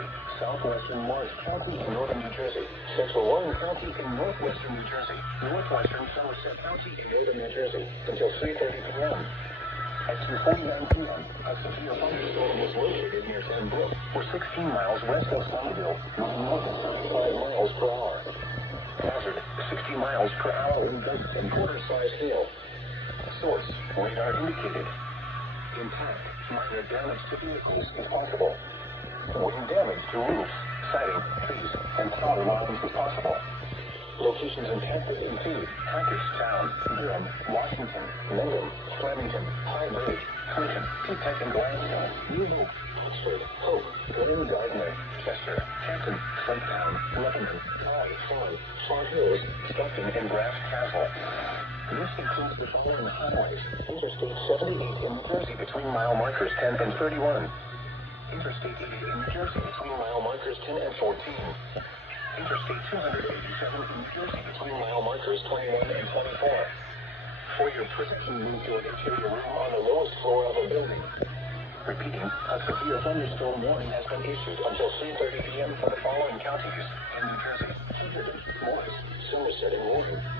Jersey, southwestern Morris County in northern New Jersey, central Warren County in northwestern New Jersey, northwestern Somerset County in northern New Jersey, until 3:30 p.m. At 2:49 p.m., a severe thunderstorm was located near Pembroke, or 16 miles west of Somerville, moving north at 35 miles per hour. Hazard, 60 miles per hour in gusts and quarter-size hail. Source, radar indicated. Impact, minor damage to vehicles is possible. Wind damage to roofs, siding, trees, and power lines is possible. Locations impacted include Hackettstown, Durham, Washington, Mendham, Flemington, High Bridge, Clinton, P-Tech and Gladstone, New Hope, Oxford, Hope, Glen Gardner, Chester, Hampton, Slaketown, Lebanon, Raleigh, Fawn, Font Hills, Stockton, and Grass Castle. This includes the following highways: Interstate 78 in New Jersey between mile markers 10 and 31. Interstate 88 in New Jersey between mile markers 10 and 14. Interstate 287 in New Jersey between mile markers 21 and 24. For your protection, move to an interior room on the lowest floor of a building. Repeating, a severe thunderstorm warning has been issued until 3:30 p.m. for the following counties in New Jersey: Hunterdon, Morris, Somerset, and Warren.